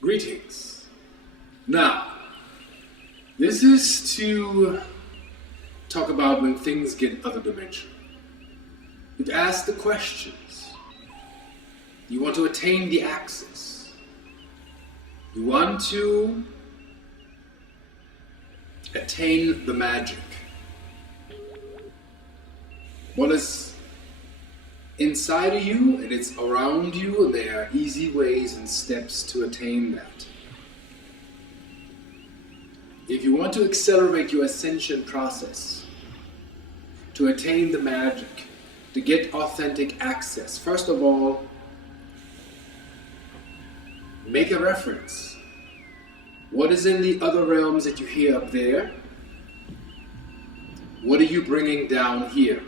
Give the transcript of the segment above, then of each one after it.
Greetings. Now, this is to talk about when things get other dimensional. You've asked the questions. You want to attain the access. You want to attain the magic. What is inside of you and it's around you, and there are easy ways and steps to attain that. If you want to accelerate your ascension process, to attain the magic, to get authentic access, first of all, make a reference. What is in the other realms that you hear up there? What are you bringing down here?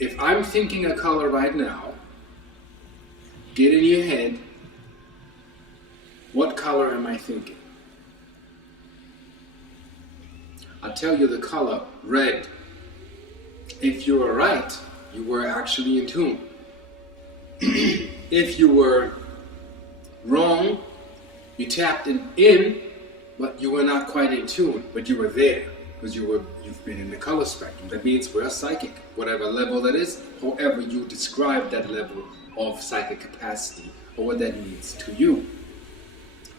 If I'm thinking a color right now, get in your head, what color am I thinking? I'll tell you the color, red. If you were right, you were actually in tune. If you were wrong, you tapped in, but you were not quite in tune, but you were there. Because you've been in the color spectrum. That means we're psychic, whatever level that is, however you describe that level of psychic capacity or what that means to you.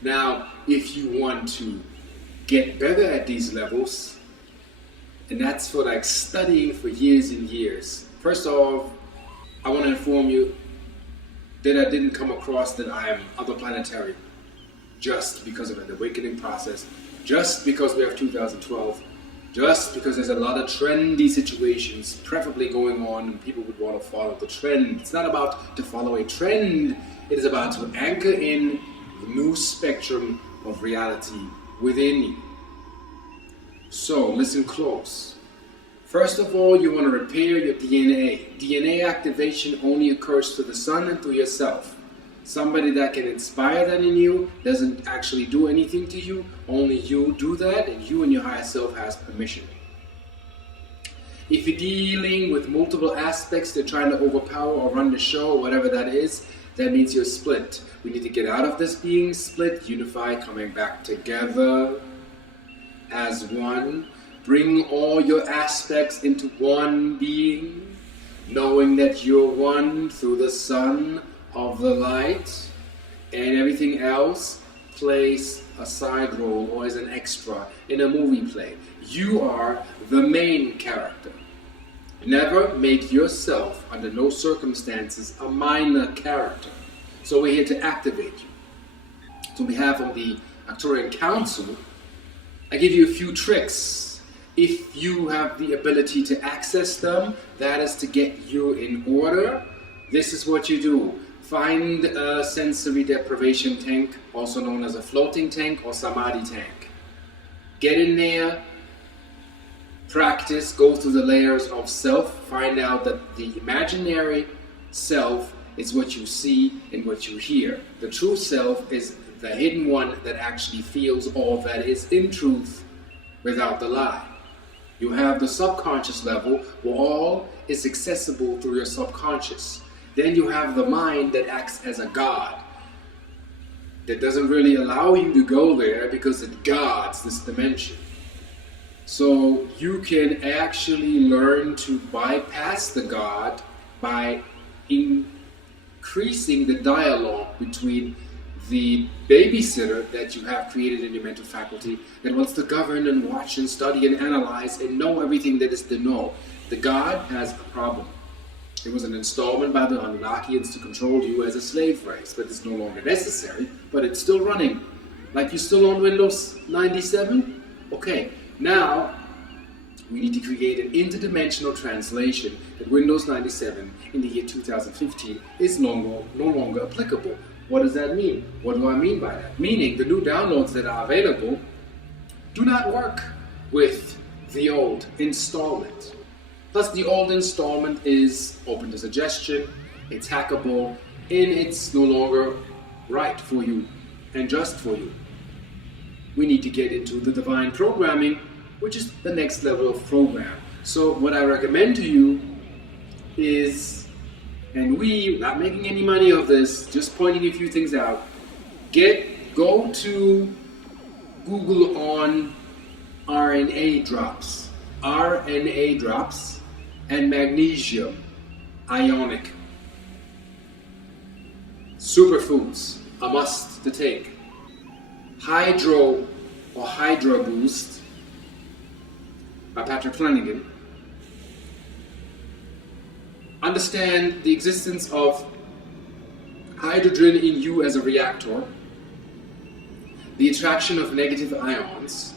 Now, if you want to get better at these levels, and that's for like studying for years and years. First off, I want to inform you that I didn't come across that I am other planetary just because of an awakening process, just because we have 2012. Just because there's a lot of trendy situations preferably going on and people would want to follow the trend. It's not about to follow a trend, it is about to anchor in the new spectrum of reality within you. So listen close. First of all, you want to repair your DNA. DNA activation only occurs through the sun and through yourself. Somebody that can inspire that in you doesn't actually do anything to you. Only you do that, and you and your higher self has permission. If you're dealing with multiple aspects, they're trying to overpower or run the show, or whatever that is, that means you're split. We need to get out of this being split, unify, coming back together as one. Bring all your aspects into one being, knowing that you're one through the sun of the light, and everything else plays a side role or is an extra in a movie play. You are the main character. Never make yourself, under no circumstances, a minor character. So we're here to activate you. So on behalf of the Arcturian Council, I give you a few tricks. If you have the ability to access them, that is to get you in order. This is what you do. Find a sensory deprivation tank, also known as a floating tank or samadhi tank. Get in there, practice, go through the layers of self, find out that the imaginary self is what you see and what you hear. The true self is the hidden one that actually feels all that is in truth without the lie. You have the subconscious level where all is accessible through your subconscious. Then you have the mind that acts as a god. That doesn't really allow you to go there because it guards this dimension. So you can actually learn to bypass the god by increasing the dialogue between the babysitter that you have created in your mental faculty that wants to govern and watch and study and analyze and know everything that is to know. The God has a problem. It was an installment by the Anunnakians to control you as a slave race, but it's no longer necessary, but it's still running. Like you're still on Windows 97? Okay, now we need to create an interdimensional translation that Windows 97 in the year 2015 is no longer applicable. What does that mean? What do I mean by that? Meaning the new downloads that are available do not work with the old installment. Plus the old installment is open to suggestion, it's hackable, and it's no longer right for you and just for you. We need to get into the divine programming, which is the next level of program. So what I recommend to you is, and we, not making any money of this, just pointing a few things out, go to Google on RNA drops and magnesium ionic superfoods, a must to take. Hydro or Hydra Boost by Patrick Flanagan. Understand the existence of hydrogen in you as a reactor, the attraction of negative ions.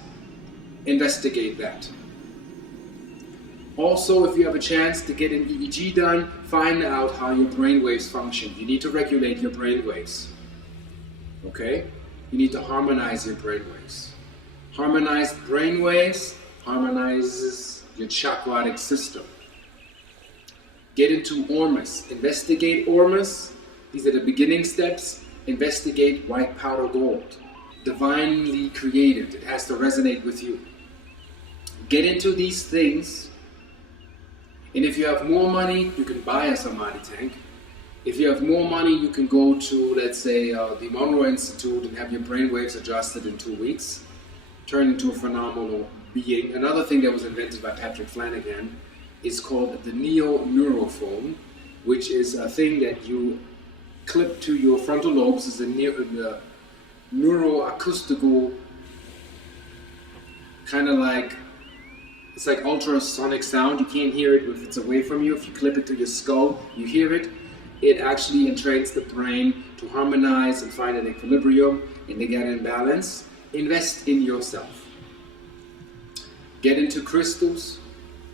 Investigate that. Also, if you have a chance to get an EEG done, find out how your brainwaves function. You need to regulate your brainwaves. Okay? You need to harmonize your brainwaves. Harmonized brainwaves harmonizes your chakratic system. Get into Ormus. Investigate Ormus. These are the beginning steps. Investigate white powder gold. Divinely created. It has to resonate with you. Get into these things. And if you have more money, you can buy a Samadhi tank. If you have more money, you can go to, let's say, the Monroe Institute and have your brainwaves adjusted in 2 weeks. Turn into a phenomenal being. Another thing that was invented by Patrick Flanagan is called the neo-neurophone, which is a thing that you clip to your frontal lobes. It's a neuroacoustical, kind of like, it's like ultrasonic sound. You can't hear it if it's away from you. If you clip it to your skull, you hear it. It actually entrains the brain to harmonize and find an equilibrium and to get in balance. Invest in yourself. Get into crystals,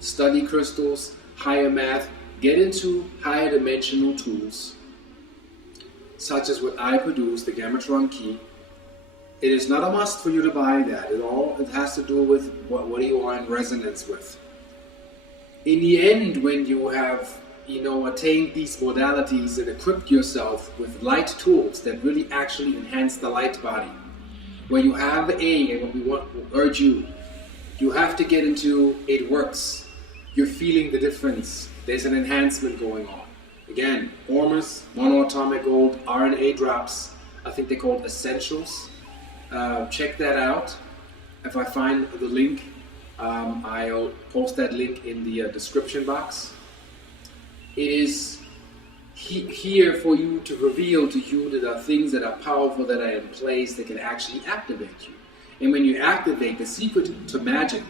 study crystals, higher math, get into higher dimensional tools, such as what I produce, the Gamatron Key. It is not a must for you to buy that. It has to do with what you are in resonance with. In the end, when you have attained these modalities and equipped yourself with light tools that really actually enhance the light body, where you have and what we want to urge you, you have to get into it works. You're feeling the difference. There's an enhancement going on. Again, Ormus, monoatomic gold, RNA drops, I think they're called essentials. Check that out. If I find the link, I'll post that link in the description box. It is here for you to reveal to you that there are things that are powerful, that are in place, that can actually activate you. And when you activate, the secret to magic,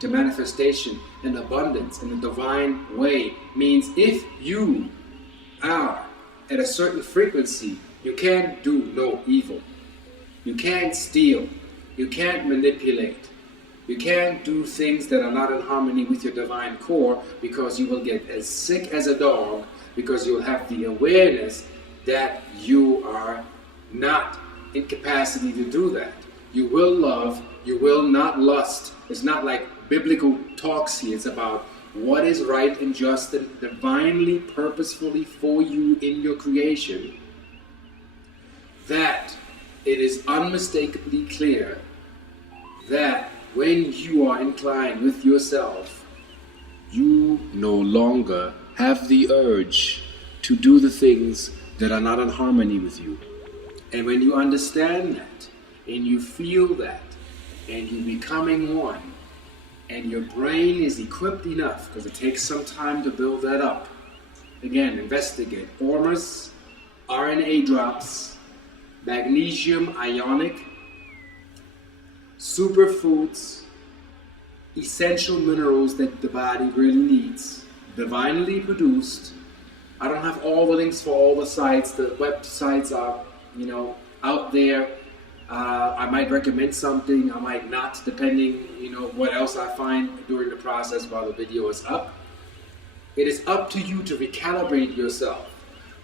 to manifestation and abundance in a divine way means if you are at a certain frequency, you can't do no evil. You can't steal. You can't manipulate. You can't do things that are not in harmony with your divine core, because you will get as sick as a dog, because you'll have the awareness that you are not in capacity to do that. You will love, you will not lust. It's not like biblical talks here. It's about what is right and just and divinely, purposefully for you in your creation. That it is unmistakably clear that when you are inclined with yourself, you no longer have the urge to do the things that are not in harmony with you. And when you understand that, and you feel that, and you're becoming one, and your brain is equipped enough, because it takes some time to build that up. Again, investigate Ormus, RNA drops, magnesium ionic, superfoods, essential minerals that the body really needs, divinely produced. I don't have all the links for all the sites. The websites are, out there. I might recommend something, I might not, depending, what else I find during the process while the video is up. It is up to you to recalibrate yourself,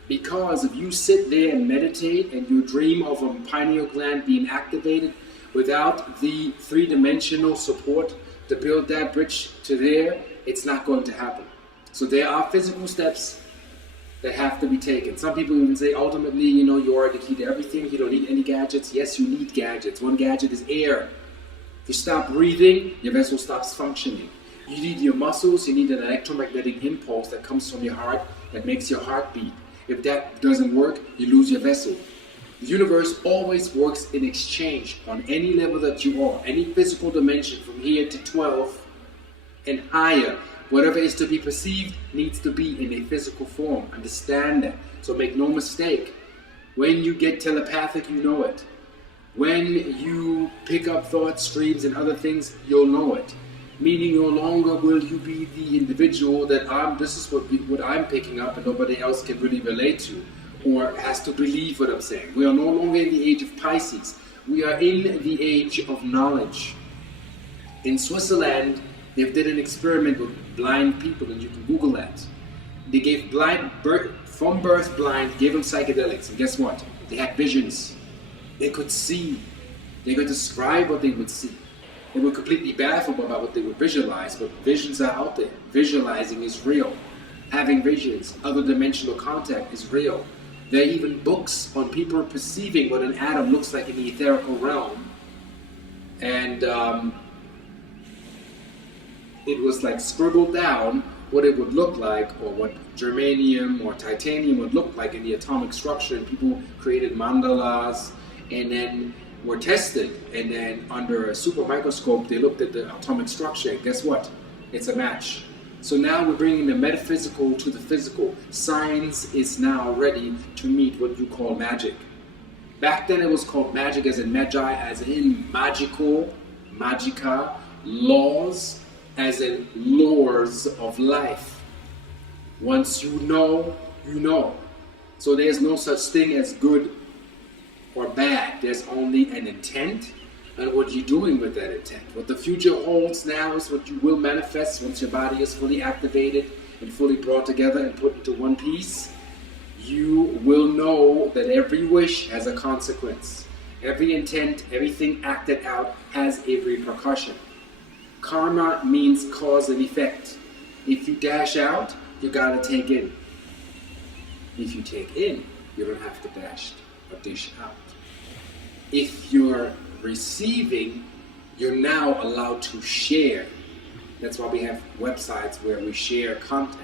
because if you sit there and meditate and you dream of a pineal gland being activated without the three-dimensional support to build that bridge to there, it's not going to happen. So there are physical steps that have to be taken. Some people even say, ultimately, you are the key to everything. You don't need any gadgets. Yes, you need gadgets. One gadget is air. If you stop breathing, your vessel stops functioning. You need your muscles. You need an electromagnetic impulse that comes from your heart that makes your heart beat. If that doesn't work, you lose your vessel. The universe always works in exchange on any level that you are, any physical dimension from here to 12 and higher. Whatever is to be perceived needs to be in a physical form. Understand that. So make no mistake. When you get telepathic, you know it. When you pick up thought streams and other things, you'll know it. Meaning no longer will you be the individual that this is what I'm picking up and nobody else can really relate to or has to believe what I'm saying. We are no longer in the age of Pisces. We are in the age of knowledge. In Switzerland, they did an experiment with blind people, and you can Google that. They gave from birth blind, gave them psychedelics, and guess what? They had visions. They could see. They could describe what they would see. They were completely baffled about what they would visualize, but visions are out there. Visualizing is real. Having visions, other dimensional contact is real. There are even books on people perceiving what an atom looks like in the etherical realm. And it was like scribbled down what it would look like, or what germanium or titanium would look like in the atomic structure, and people created mandalas and then were tested, and then under a super microscope they looked at the atomic structure, and guess what? It's a match. So now we're bringing the metaphysical to the physical. Science is now ready to meet what you call magic. Back then it was called magic as in magi, as in magical, magica, laws, as in lores of life. Once you know, you know. So there's no such thing as good or bad. There's only an intent and what you're doing with that intent. What the future holds now is what you will manifest once your body is fully activated and fully brought together and put into one piece. You will know that every wish has a consequence. Every intent, everything acted out has a repercussion. Karma means cause and effect. If you dash out, you gotta take in. If you take in, you don't have to dash or dish out. If you're receiving, you're now allowed to share. That's why we have websites where we share content,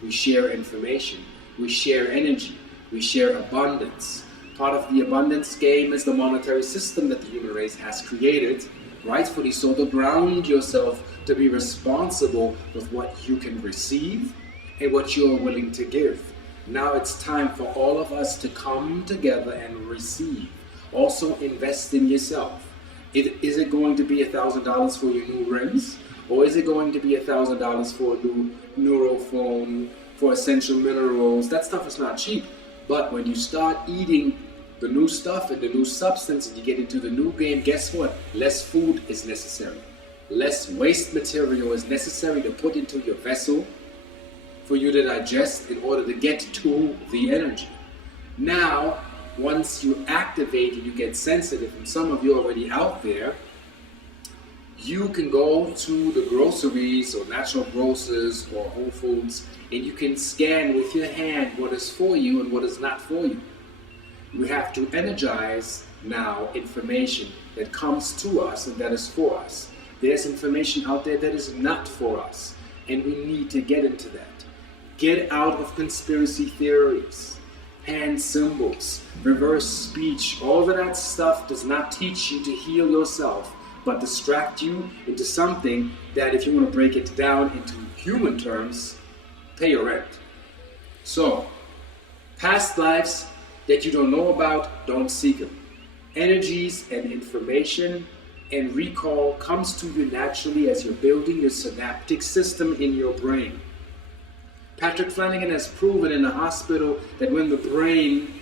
we share information, we share energy, we share abundance. Part of the abundance game is the monetary system that the human race has created, rightfully so, to ground yourself to be responsible with what you can receive and what you are willing to give. Now it's time for all of us to come together and receive. Also invest in yourself. Is it going to be $1,000 for your new rims? Or is it going to be $1,000 for a new neurophone, for essential minerals? That stuff is not cheap. But when you start eating the new stuff and the new substance and you get into the new game, guess what? Less food is necessary. Less waste material is necessary to put into your vessel for you to digest in order to get to the energy. Now, once you activate and you get sensitive, and some of you are already out there, you can go to the groceries or natural grocers or Whole Foods and you can scan with your hand what is for you and what is not for you. We have to energize now information that comes to us and that is for us. There's information out there that is not for us, and we need to get into that. Get out of conspiracy theories, hand symbols, reverse speech. All of that stuff does not teach you to heal yourself, but distract you into something that, if you want to break it down into human terms, pay your rent. So, past lives that you don't know about, don't seek them. Energies and information and recall comes to you naturally as you're building your synaptic system in your brain. Patrick Flanagan has proven in the hospital that when the brain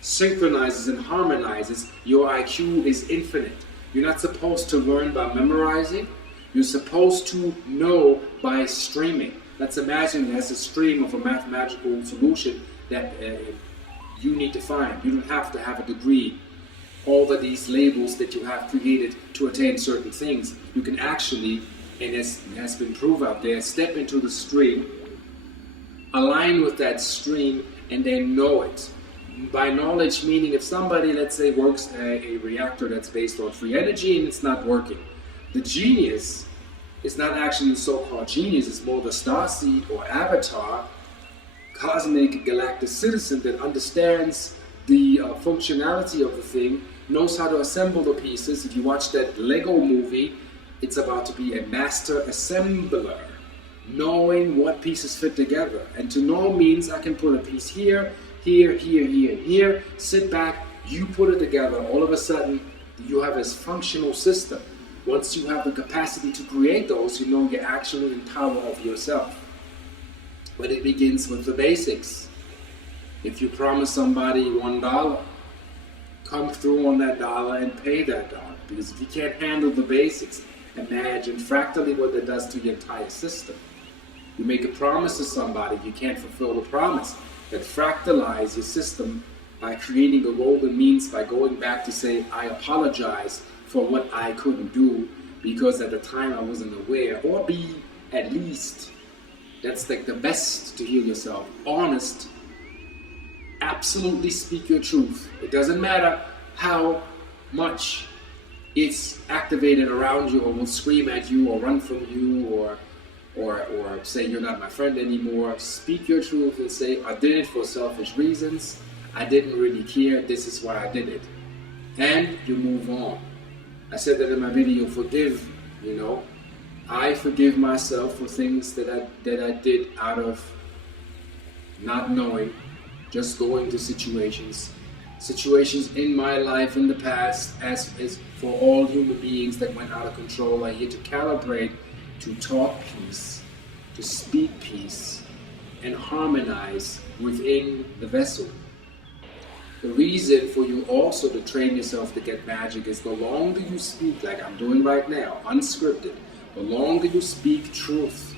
synchronizes and harmonizes, your IQ is infinite. You're not supposed to learn by memorizing. You're supposed to know by streaming. Let's imagine there's a stream of a mathematical solution that you need to find. You don't have to have a degree. All of these labels that you have created to attain certain things, you can actually, and it has been proved out there, step into the stream, align with that stream, and then know it. By knowledge, meaning if somebody, let's say, works a reactor that's based on free energy and it's not working, the genius is not actually the so-called genius, it's more the starseed or avatar, cosmic galactic citizen that understands the functionality of the thing, knows how to assemble the pieces. If you watch that Lego movie, it's about to be a master assembler, knowing what pieces fit together. And to know means I can put a piece here, here, here, here, here, sit back, you put it together, all of a sudden you have this functional system. Once you have the capacity to create those, you know you're actually in power of yourself. But it begins with the basics. If you promise somebody $1, come through on that dollar and pay that dollar. Because if you can't handle the basics, imagine fractally what that does to your entire system. You make a promise to somebody, you can't fulfill the promise. That fractalize your system by creating a golden means by going back to say, I apologize for what I couldn't do because at the time I wasn't aware. Or be at least, that's like the best to heal yourself, honest. Absolutely speak your truth. It doesn't matter how much it's activated around you or will scream at you or run from you or say you're not my friend anymore. Speak your truth and say, I did it for selfish reasons. I didn't really care. This is why I did it. And you move on. I said that in my video, forgive, I forgive myself for things that I did out of not knowing, just going to situations in my life in the past, as for all human beings that went out of control. I here to calibrate, to talk peace, to speak peace, and harmonize within the vessel. The reason for you also to train yourself to get magic is the longer you speak, like I'm doing right now, unscripted, the longer you speak truth,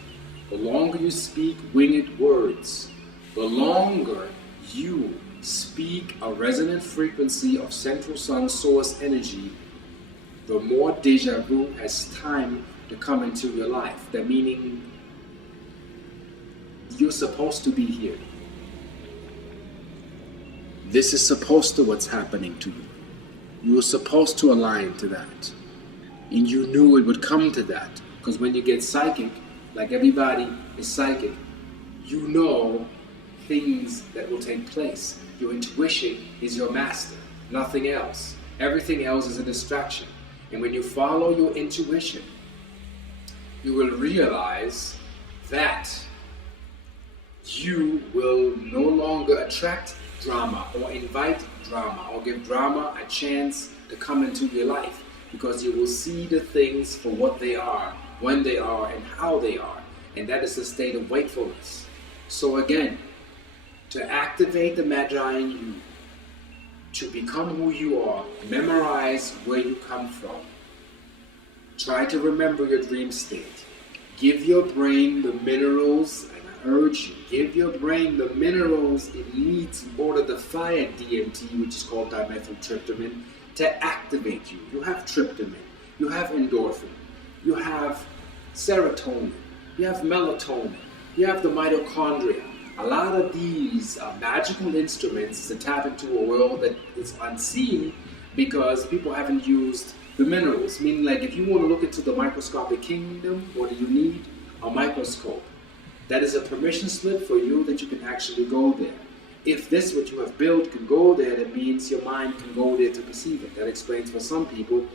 the longer you speak winged words, the longer you speak a resonant frequency of central sun source energy, the more deja vu has time to come into your life. That meaning you're supposed to be here. This is supposed to what's happening to you. You were supposed to align to that. And you knew it would come to that. Because when you get psychic, like everybody is psychic, you know things that will take place. Your intuition is your master, nothing else. Everything else is a distraction. And when you follow your intuition, you will realize that you will no longer attract drama or invite drama or give drama a chance to come into your life, because you will see the things for what they are, when they are, and how they are. And that is a state of wakefulness. So again, to activate the Magi in you, to become who you are, memorize where you come from. Try to remember your dream state. Give your brain the minerals, and I urge you, give your brain the minerals it needs in order to fire DMT, which is called dimethyltryptamine, to activate you. You have tryptamine, you have endorphin, you have serotonin, you have melatonin, you have the mitochondria. A lot of these are magical instruments to tap into a world that is unseen because people haven't used the minerals. Meaning, like, if you want to look into the microscopic kingdom, what do you need? A microscope. That is a permission slip for you that you can actually go there. If this, what you have built, can go there, that means your mind can go there to perceive it. That explains for some people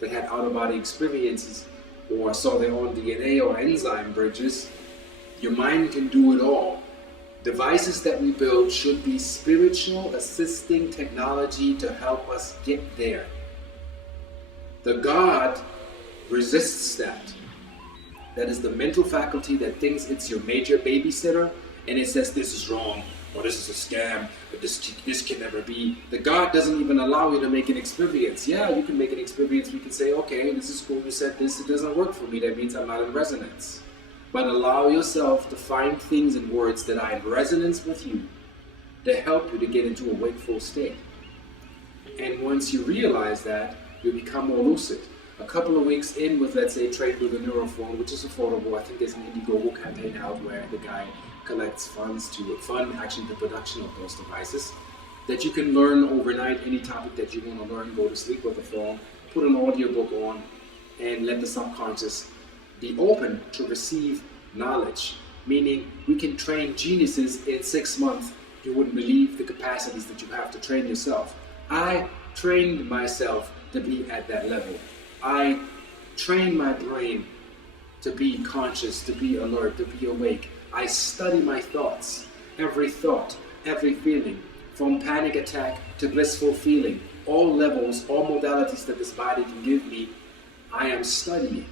that had out-of-body experiences or saw their own DNA or enzyme bridges, your mind can do it all. Devices that we build should be spiritual assisting technology to help us get there. The God resists that. That is the mental faculty that thinks it's your major babysitter, and it says this is wrong, or this is a scam, or this can never be. The God doesn't even allow you to make an experience. Yeah, you can make an experience. We can say, okay, this is cool, you said this, it doesn't work for me, that means I'm not in resonance. But allow yourself to find things and words that are in resonance with you to help you to get into a wakeful state. And once you realize that, you become more lucid. A couple of weeks in with, let's say, Trade with a Neurophone, which is affordable. I think there's an Indiegogo campaign out where the guy collects funds to fund actually the production of those devices that you can learn overnight, any topic that you want to learn, go to sleep with the phone, put an audiobook on, and let the subconscious be open to receive knowledge. Meaning, we can train geniuses in 6 months. You wouldn't believe the capacities that you have to train yourself. I trained myself to be at that level. I train my brain to be conscious, to be alert, to be awake. I study my thoughts, every thought, every feeling, from panic attack to blissful feeling, all levels, all modalities that this body can give me, I am studying.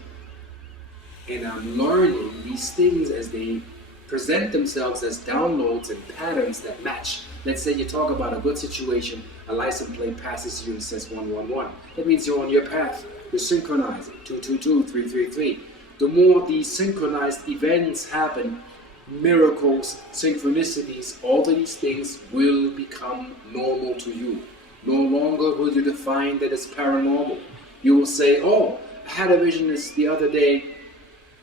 And I'm learning these things as they present themselves as downloads and patterns that match. Let's say you talk about a good situation, a license plate passes you and says 111. That means you're on your path. You're synchronizing. 222, 333. The more these synchronized events happen, miracles, synchronicities, all of these things will become normal to you. No longer will you define that as paranormal. You will say, oh, I had a vision the other day.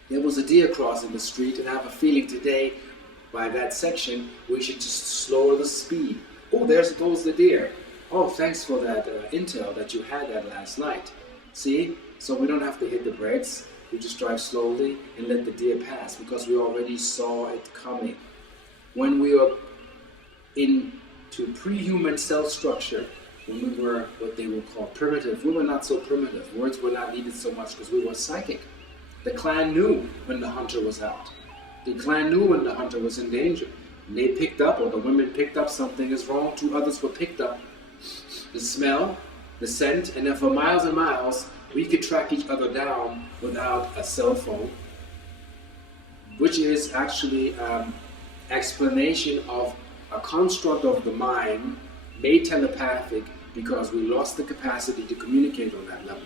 There was a deer crossing the street, and I have a feeling today, by that section, we should just slower the speed. Oh, there goes the deer. Oh, thanks for that intel that you had that last night. See? So we don't have to hit the brakes. We just drive slowly and let the deer pass because we already saw it coming. When we are into pre-human cell structure, when we were what they would call primitive, we were not so primitive. Words were not needed so much because we were psychic. The clan knew when the hunter was out. The clan knew when the hunter was in danger. And they picked up, or the women picked up something is wrong. 2 others were picked up. The smell, the scent, and then for miles and miles, we could track each other down without a cell phone, which is actually explanation of a construct of the mind made telepathic because we lost the capacity to communicate on that level.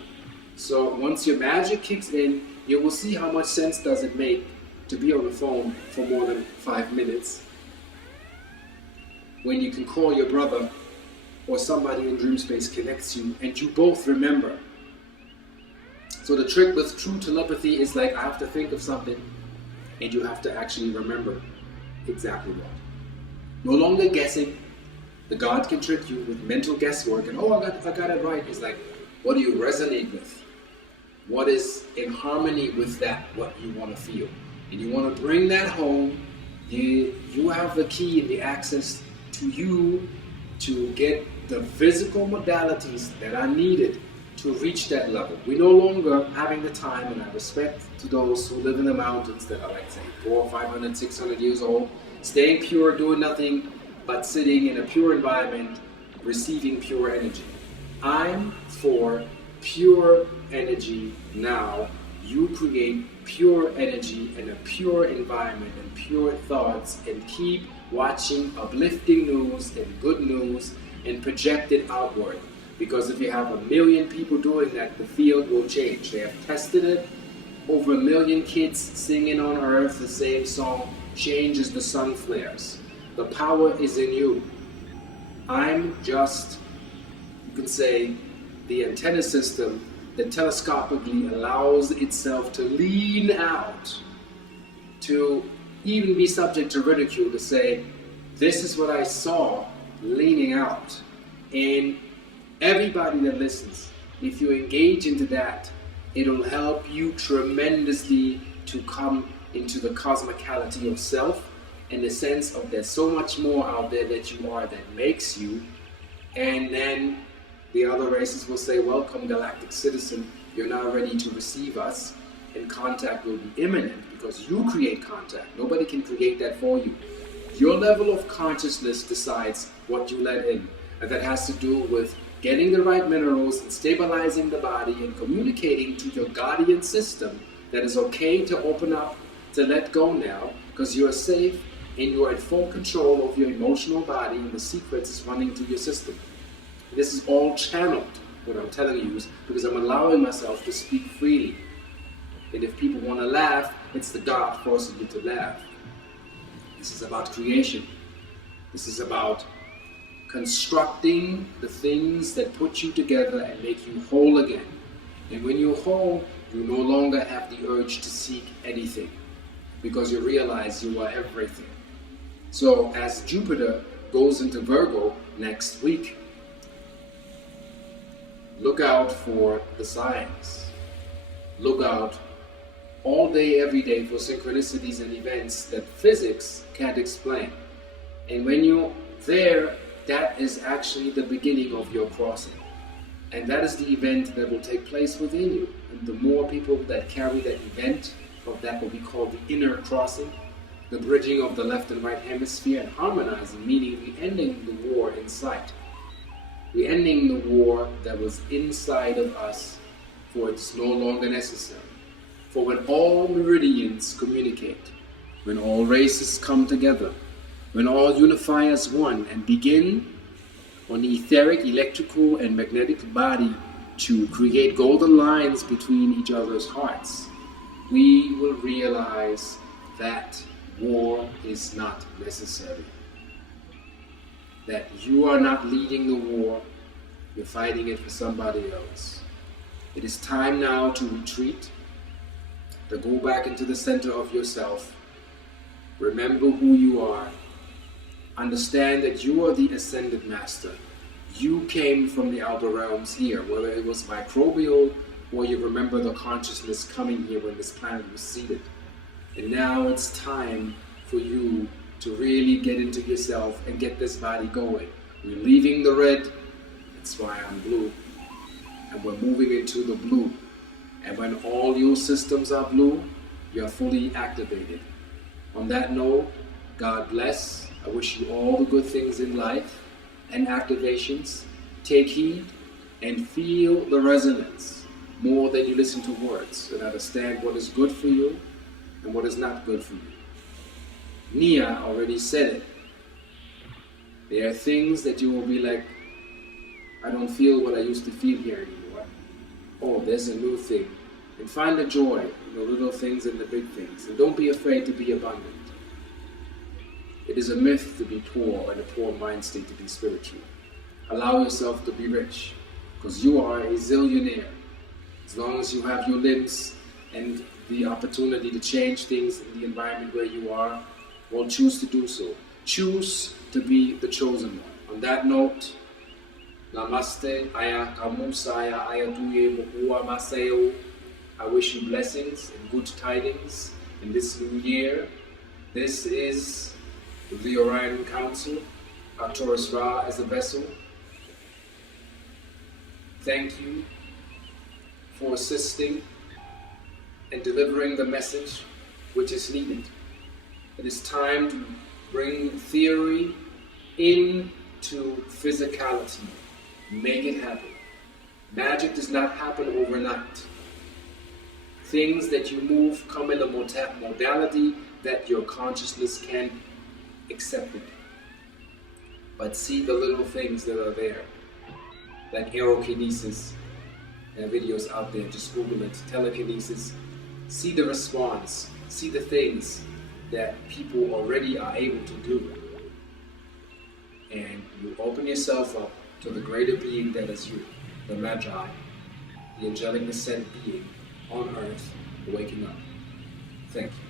So once your magic kicks in, you will see how much sense does it make to be on the phone for more than 5 minutes when you can call your brother or somebody in dream space connects you and you both remember. So the trick with true telepathy is like I have to think of something and you have to actually remember exactly what. No longer guessing. The God can trick you with mental guesswork and I got it right. It's like, what do you resonate with? What is in harmony with that, what you want to feel? And you want to bring that home. You have the key and the access to you to get the physical modalities that are needed to reach that level. We're no longer having the time, and I respect to those who live in the mountains that are like, say, 400, 500, 600 years old, staying pure, doing nothing but sitting in a pure environment, receiving pure energy. I'm for pure energy now. You create pure energy and a pure environment and pure thoughts and keep watching uplifting news and good news and project it outward. Because if you have 1 million people doing that, the field will change. They have tested it. Over 1 million kids singing on earth the same song changes the sun flares. The power is in you. I'm just, you can say, the antenna system that telescopically allows itself to lean out, to even be subject to ridicule, to say, this is what I saw leaning out. And everybody that listens, if you engage into that, it'll help you tremendously to come into the cosmicality of self and the sense of there's so much more out there that you are that makes you. And then the other races will say, welcome, galactic citizen, you're now ready to receive us, and contact will be imminent because you create contact. Nobody can create that for you. Your level of consciousness decides what you let in. And that has to do with getting the right minerals and stabilizing the body and communicating to your guardian system that it's okay to open up, to let go now, because you are safe and you are in full control of your emotional body, and the secrets is running through your system. This is all channeled, what I'm telling you, is because I'm allowing myself to speak freely. And if people want to laugh, it's the God forcing you to laugh. This is about creation. This is about constructing the things that put you together and make you whole again. And when you're whole, you no longer have the urge to seek anything, because you realize you are everything. So as Jupiter goes into Virgo next week, look out for the signs. Look out all day, every day for synchronicities and events that physics can't explain. And when you're there, that is actually the beginning of your crossing. And that is the event that will take place within you. And the more people that carry that event of that what we call the inner crossing, the bridging of the left and right hemisphere, and harmonizing, meaning we ending the war in sight. We ending the war that was inside of us, for it's no longer necessary. For when all meridians communicate, when all races come together, when all unify as one and begin on the etheric, electrical, and magnetic body to create golden lines between each other's hearts, we will realize that war is not necessary. That you are not leading the war, you're fighting it for somebody else. It is time now to retreat, to go back into the center of yourself. Remember who you are. Understand that you are the ascended master. You came from the outer realms here, whether it was microbial or you remember the consciousness coming here when this planet was seeded. And now it's time for you to really get into yourself and get this body going. We're leaving the red, that's why I'm blue. And we're moving into the blue. And when all your systems are blue, you're fully activated. On that note, God bless. I wish you all the good things in life and activations. Take heed and feel the resonance more than you listen to words, and understand what is good for you and what is not good for you. Nia already said it. There are things that you will be like, I don't feel what I used to feel here anymore. Oh, there's a new thing. And find the joy in the little things and the big things. And don't be afraid to be abundant. It is a myth to be poor and a poor mind state to be spiritual. Allow yourself to be rich, because you are a zillionaire. As long as you have your limbs and the opportunity to change things in the environment where you are, well, choose to do so. Choose to be the chosen one. On that note, Namaste, Aya Kamusaya, Aya Duye Mokua Maseo. I wish you blessings and good tidings in this new year. This is the Orion Council, Arcturus Ra as a vessel. Thank you for assisting and delivering the message which is needed. It is time to bring theory into physicality. Make it happen. Magic does not happen overnight. Things that you move come in a modality that your consciousness can accept it. But see the little things that are there, like aerokinesis. There are videos out there, just Google it, telekinesis. See the response, see the things that people already are able to do. And you open yourself up to the greater being that is you, the Magi, the angelic descent being on earth, waking up. Thank you.